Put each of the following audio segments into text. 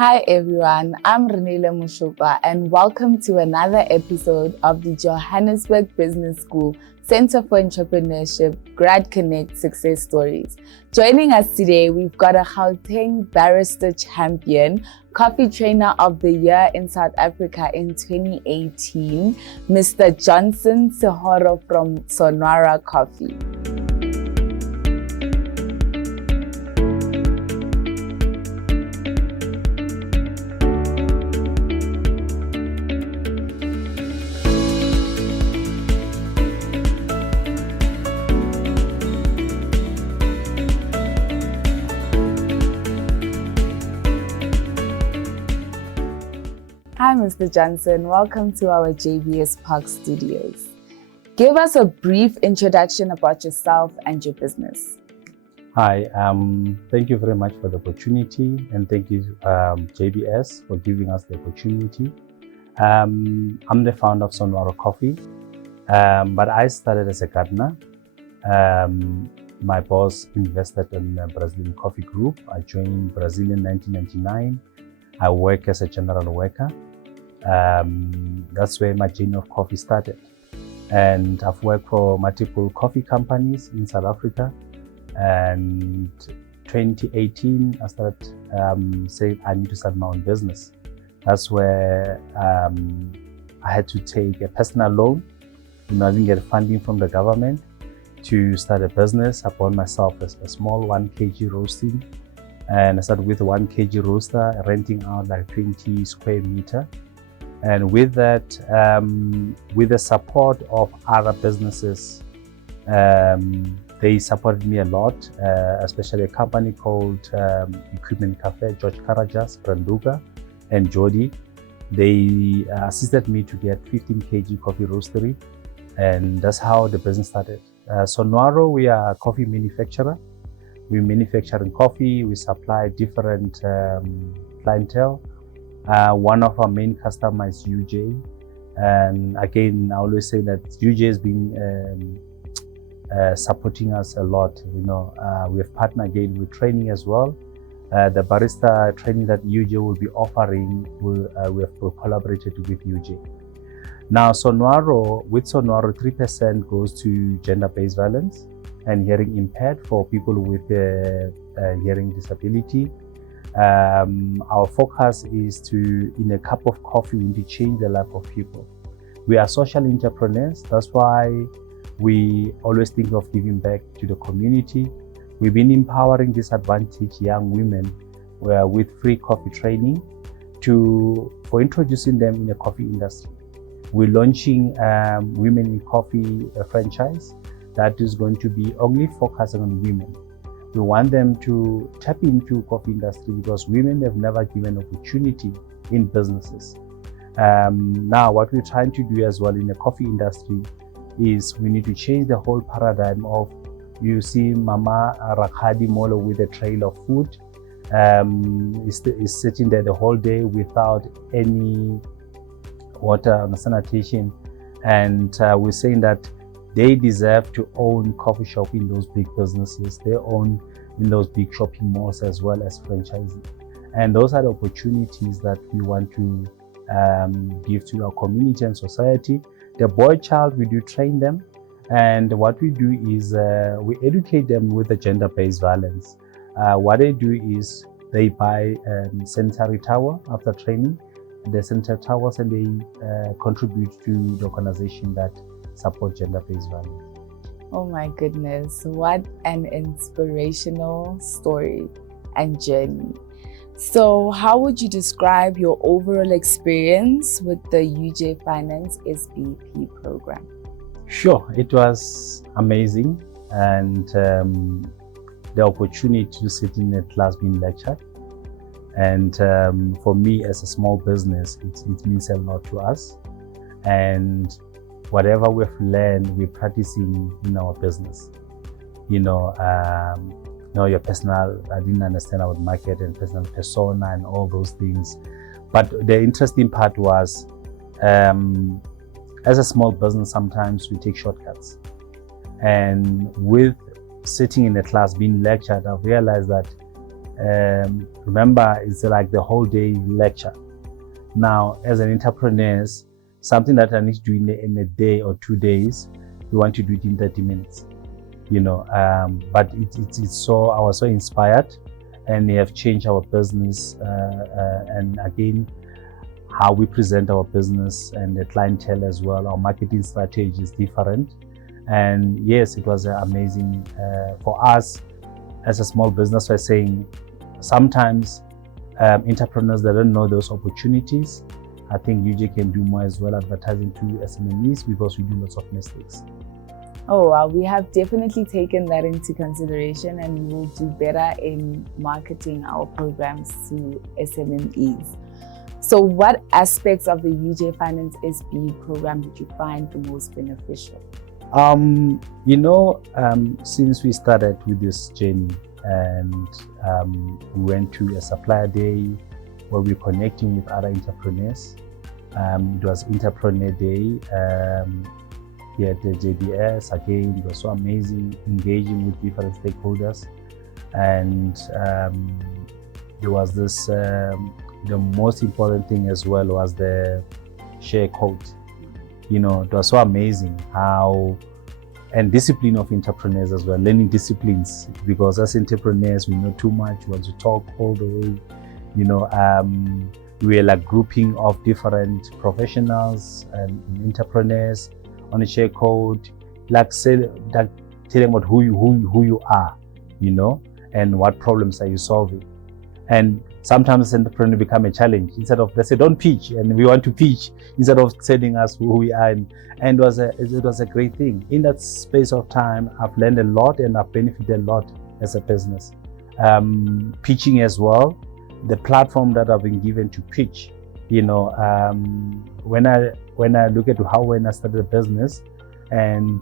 Hi everyone, I'm Renela Mushopa and welcome to another episode of the Johannesburg Business School Center for Entrepreneurship Grad Connect Success Stories. Joining us today, we've got a Gauteng Barista champion, Coffee Trainer of the Year in South Africa in 2018, Mr. Johnson Sehoro from Sonora Coffee. Hi, Mr. Johnson. Welcome to our JBS Park studios. Give us a brief introduction about yourself and your business. Hi, thank you very much for the opportunity, and thank you, JBS, for giving us the opportunity. I'm the founder of Sonora Coffee, but I started as a gardener. My boss invested in the Brazilian Coffee Group. I joined Brazil in 1999. I work as a general worker. That's where my journey of coffee started. And I've worked for multiple coffee companies in South Africa. And 2018, I started saying I need to start my own business. That's where I had to take a personal loan. I didn't get funding from the government to start a business. I bought myself a small 1 kg roasting. And I started with a 1 kg roaster, renting out like 20 square meter. And with that, with the support of other businesses, they supported me a lot, especially a company called Equipment Cafe, George Karajas, Branduga, and Jody. They assisted me to get 15 kg coffee roastery, and that's how the business started. Sonora, we are a coffee manufacturer. We manufacture coffee, we supply different clientele. One of our main customers is UJ. And again, I always say that UJ has been supporting us a lot. We have partnered again with training as well. The barista training that UJ will be offering, we have collaborated with UJ. Now, with Sonora, 3% goes to gender-based violence and hearing impaired for people with hearing disability. Our focus is to, in a cup of coffee, we need to change the life of people. We are social entrepreneurs. That's why we always think of giving back to the community. We've been empowering disadvantaged young women with free coffee training for introducing them in the coffee industry. We're launching Women in Coffee franchise that is going to be only focusing on women. We want them to tap into coffee industry because women have never given opportunity in businesses. Now, what we're trying to do as well in the coffee industry is we need to change the whole paradigm of, you see Mama Rakhadi Molo with a trail of food, is sitting there the whole day without any water and sanitation. And we're saying that they deserve to own coffee shop in those big businesses. They own in those big shopping malls as well as franchising. And those are the opportunities that we want to give to our community and society. The boy child, we do train them. And what we do is we educate them with the gender-based violence. What they do is they buy sanitary towel after training, the sanitary towels, and they contribute to the organization that support gender-based violence. Oh my goodness, what an inspirational story and journey. So how would you describe your overall experience with the UJ Finance SBP program? Sure, it was amazing, and the opportunity to sit in a class being lectured. And for me as a small business, it means a lot to us. And whatever we've learned, we're practicing in our business. Your personal, I didn't understand about market and personal persona and all those things. But the interesting part was, as a small business, sometimes we take shortcuts. And with sitting in a class being lectured, I've realized that remember, it's like the whole day lecture. Now, as an entrepreneur, something that I need to do in a day or 2 days, we want to do it in 30 minutes, but it's so, I was so inspired, and they have changed our business, and again, how we present our business and the clientele as well. Our marketing strategy is different. And yes, it was amazing for us as a small business. We're saying sometimes entrepreneurs, they don't know those opportunities. I think UJ can do more as well, advertising to SMEs, because we do lots of mistakes. Oh, wow. We have definitely taken that into consideration, and we will do better in marketing our programs to SMEs. So what aspects of the UJ Finance SBE program did you find the most beneficial? Since we started with this journey, and we went to a supplier day where we're connecting with other entrepreneurs. It was Entrepreneur Day here at the JBS. Again, it was so amazing, engaging with different stakeholders. And there was this, the most important thing as well was the share code. It was so amazing how, and discipline of entrepreneurs as well, learning disciplines, because as entrepreneurs, we know too much, we want to talk all the way. We are like grouping of different professionals and entrepreneurs on a share code, telling about who you are, and what problems are you solving. And sometimes entrepreneurs become a challenge. Instead of, they say, don't pitch, and we want to pitch, instead of telling us who we are. And it was a great thing. In that space of time, I've learned a lot, and I've benefited a lot as a business. Pitching as well, the platform that I've been given to pitch. When I look at when I started a business, and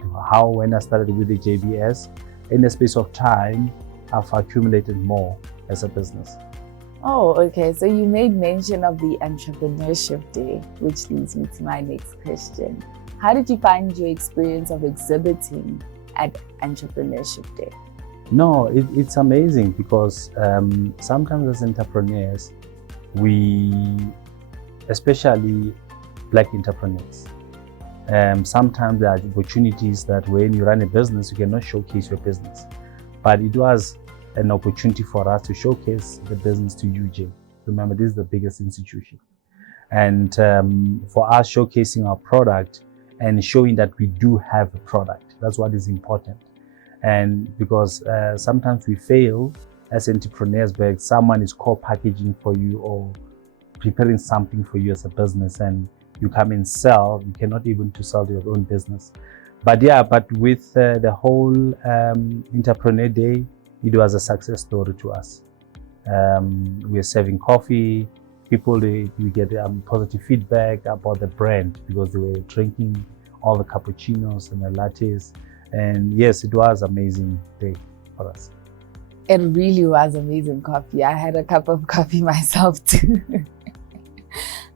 when I started with the JBS, in the space of time, I've accumulated more as a business. Oh, okay. So you made mention of the Entrepreneurship Day, which leads me to my next question. How did you find your experience of exhibiting at Entrepreneurship Day? No, it's amazing, because sometimes as entrepreneurs, especially Black entrepreneurs, sometimes there are opportunities that when you run a business, you cannot showcase your business. But it was an opportunity for us to showcase the business to UJ. Remember, this is the biggest institution. And for us, showcasing our product and showing that we do have a product, that's what is important. And because sometimes we fail as entrepreneurs, but someone is co-packaging for you or preparing something for you as a business, and you come and sell, you cannot even to sell your own business. But with the whole Entrepreneur Day, it was a success story to us. We are serving coffee. People, we get positive feedback about the brand, because they were drinking all the cappuccinos and the lattes. And yes, it was an amazing day for us. It really was amazing coffee. I had a cup of coffee myself too.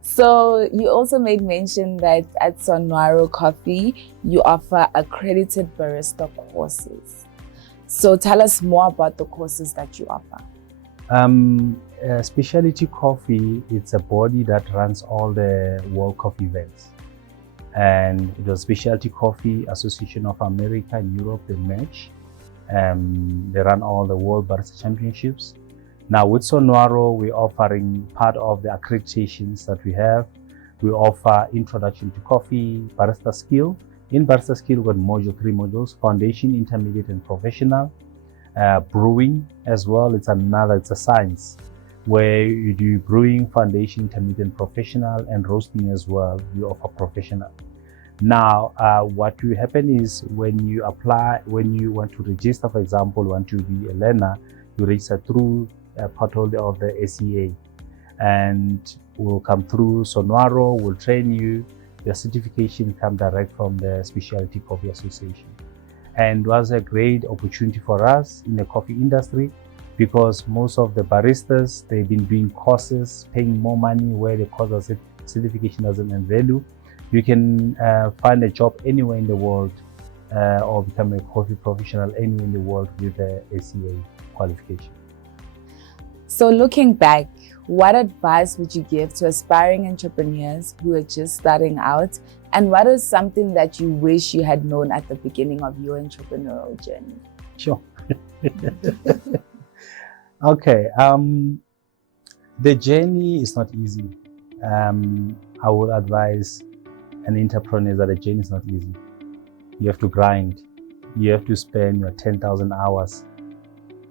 So you also made mention that at Sonwaro Coffee, you offer accredited barista courses. So tell us more about the courses that you offer. Specialty Coffee, it's a body that runs all the World Coffee events. And the Specialty Coffee Association of America and Europe, they match. They run all the World Barista Championships. Now with Sonwaro, we're offering part of the accreditations that we have. We offer Introduction to Coffee, Barista Skill. In Barista Skill, we've got 3 modules, Foundation, Intermediate, and Professional. Brewing as well, it's a science, where you do brewing, foundation, intermediate, and professional, and roasting as well, you offer professional. Now, what will happen is when you want to register, for example, want to be a learner, you register through a portal of the SEA, and will come through Sonwaro, will train you. Your certification come direct from the Specialty Coffee Association. And it was a great opportunity for us in the coffee industry, because most of the baristas, they've been doing courses, paying more money where the course of certification doesn't add value. You can find a job anywhere in the world or become a coffee professional anywhere in the world with the ACA qualification. So looking back, what advice would you give to aspiring entrepreneurs who are just starting out? And what is something that you wish you had known at the beginning of your entrepreneurial journey? Sure. Okay. The journey is not easy. I would advise an entrepreneur that the journey is not easy. You have to grind. You have to spend your 10,000 hours.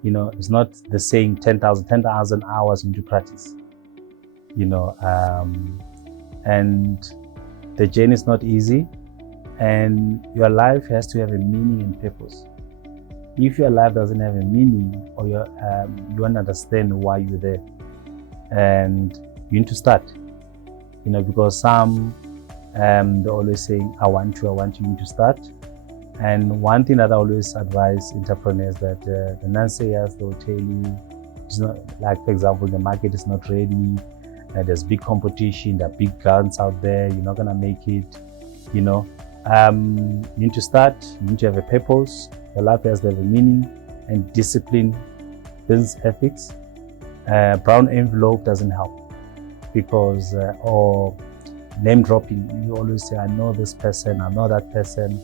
You know, it's not the saying 10,000 hours into practice. You know, and the journey is not easy, and your life has to have a meaning and purpose. If your life doesn't have a meaning, or you won't understand why you're there, and you need to start. You know, because some they're always saying, I want you need to start. And one thing that I always advise entrepreneurs that the naysayers, they'll tell you, it's not, like, for example, the market is not ready, there's big competition, there are big guns out there, you're not gonna make it. You know, you need to start, you need to have a purpose, your life has to have a meaning, and discipline, business ethics. Brown envelope doesn't help, because or name dropping. You always say, I know this person, I know that person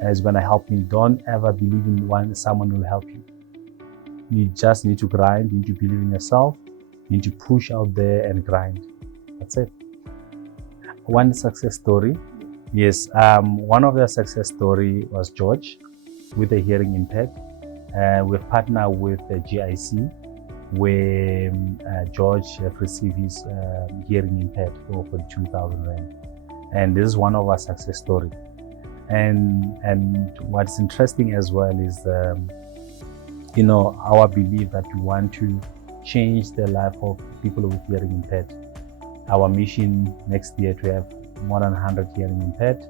is going to help me. Don't ever believe in someone will help you. You just need to grind, you need to believe in yourself, you need to push out there and grind. That's it. One success story. Yes, one of the success story was George with a hearing impaired. We've partnered with the GIC, where George received his hearing impaired for 2,000 Rand. And this is one of our success stories. And what's interesting as well is, you know, our belief that we want to change the life of people with hearing impaired. Our mission next year to have more than 100 hearing impaired,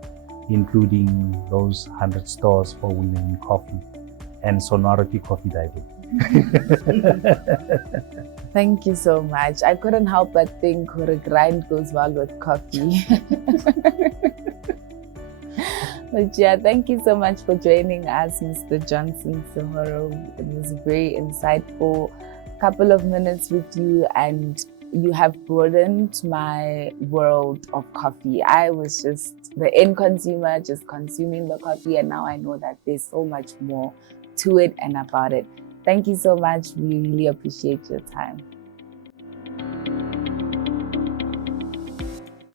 including those 100 stores for women in coffee and Sonority Coffee Diving. Thank you so much. I couldn't help but think a grind goes well with coffee. But yeah, thank you so much for joining us, Mr. Johnson Sehoro. It was a very insightful couple of minutes with you, and you have broadened my world of coffee. I was just the end consumer, just consuming the coffee, and now I know that there's so much more to it and about it. Thank you so much. We really appreciate your time.